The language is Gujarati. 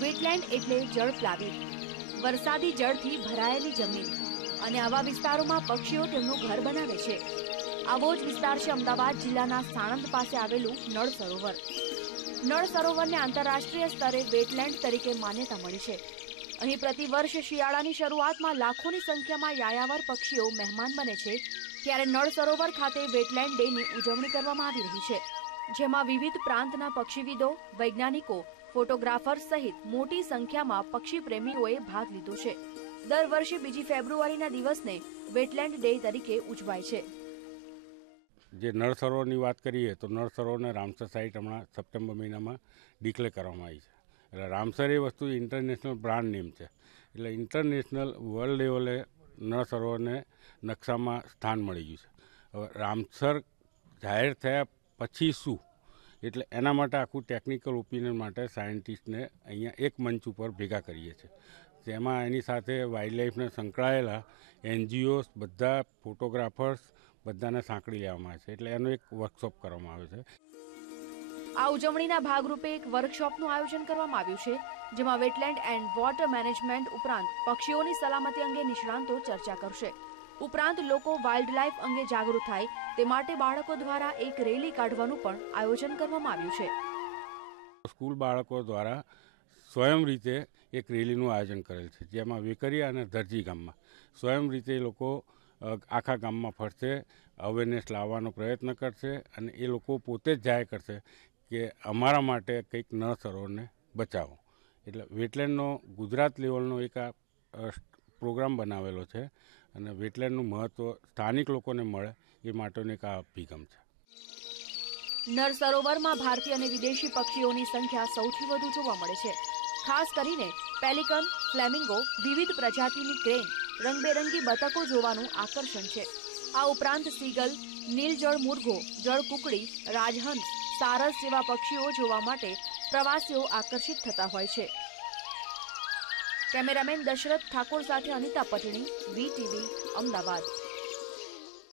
વેટલેન્ડ એટલે જળ જળપ્લાવી વરસાદી જળથી ભરાયેલી જમીન. અને આવા વિસ્તારોમાં પક્ષીઓ તેમનું ઘર બનાવે છે. આવો જ વિસ્તાર છે અમદાવાદ જિલ્લાના સાણંદ પાસે આવેલું નળ સરોવર. નળ સરોવરને આંતરરાષ્ટ્રીય સ્તરે વેટલેન્ડ તરીકે માન્યતા મળી છે. અહીં પ્રતિવર્ષ શિયાળાની શરૂઆતમાં લાખોની સંખ્યામાં યાયાવર પક્ષીઓ મહેમાન બને છે, ત્યારે નળ સરોવર ખાતે વેટલેન્ડ ડેની ઉજવણી કરવામાં આવી રહી છે. જેમાં વિવિધ પ્રાંતના પક્ષીવિદો, વૈજ્ઞાનિકો ફોટોગ્રાફર સહિત મોટી સંખ્યામાં પક્ષી પ્રેમીઓએ ભાગ લીધો છે. દર વર્ષે બીજી ફેબ્રુઆરીના દિવસને વેટલેન્ડ ડે તરીકે ઉજવાય છે. જે નળ સરોવરની વાત કરીએ તો નળ સરોવરને રામસર સાઇટ હમણાં સપ્ટેમ્બર મહિનામાં ડિક્લેર કરવામાં આવી છે. એટલે રામસર એ વસ્તુ ઇન્ટરનેશનલ બ્રાન્ડ નેમ છે. એટલે ઇન્ટરનેશનલ વર્લ્ડ લેવલે નળ સરોવરને નકશામાં સ્થાન મળી ગયું છે. હવે રામસર જાહેર થયા પછી શું? એટલે એના માટે આખું ટેકનિકલ ઓપિનિયન માટે સાયન્ટિસ્ટને અહીંયા એક મંચ ઉપર ભેગા કરીએ છીએ. તેમાં એની સાથે વાઇલ્ડ લાઈફને સંકળાયેલા એનજીઓસ બધા ફોટોગ્રાફર્સ બધાને સાંકળી લેવામાં આવે છે. એટલે એનો એક વર્કશોપ કરવામાં આવે છે. આ ઉજવણીના ભાગરૂપે એક વર્કશોપનું આયોજન કરવામાં આવ્યું છે, જેમાં વેટલેન્ડ એન્ડ વોટર મેનેજમેન્ટ ઉપરાંત પક્ષીઓની સલામતી અંગે નિષ્ણાંતો ચર્ચા કરશે. ઉપરાંત લોકો વાઇલ્ડ લાઇફ અંગે જાગૃત થાય તે માટે બાળકો દ્વારા એક રેલી કાઢવાનું પણ આયોજન કરવામાં આવ્યું છે. સ્કૂલ બાળકો દ્વારા સ્વયં રીતે એક રેલીનું આયોજન કરેલ છે, જેમાં વેકરિયા અને દરજી ગામમાં સ્વયં રીતે લોકો આખા ગામમાં ફરશે અવેરનેસ લાવવાનો પ્રયત્ન કરશે અને એ લોકો પોતે જ જાહેર કરશે કે અમારા માટે કંઈક ન સરોવરને બચાવો. એટલે વેટલેન્ડનો ગુજરાત લેવલનો એક આ પ્રોગ્રામ બનાવેલો છે અને વેટલેન્ડનું મહત્ત્વ સ્થાનિક લોકોને મળે એ માટેનો એક આ અભિગમ છે. નર સરોવરમાં ભારતીય અને વિદેશી પક્ષીઓની સંખ્યા સૌથી વધુ જોવા મળે છે. ખાસ કરીને પેલિકન, ફ્લેમિંગો, વિવિધ પ્રજાતિની ક્રેન, રંગબેરંગી બતકો જોવાનું આકર્ષણ છે. આ ઉપરાંત સીગલ, નીલજળ મુરઘો જળકુકડી રાજહંસ, સારસ જેવા પક્ષીઓ જોવા માટે પ્રવાસીઓ આકર્ષિત થતા હોય છે. કેમેરામેન દશરથ ઠાકોર સાથે અનિતા પટણી વીટીવી અમદાવાદ.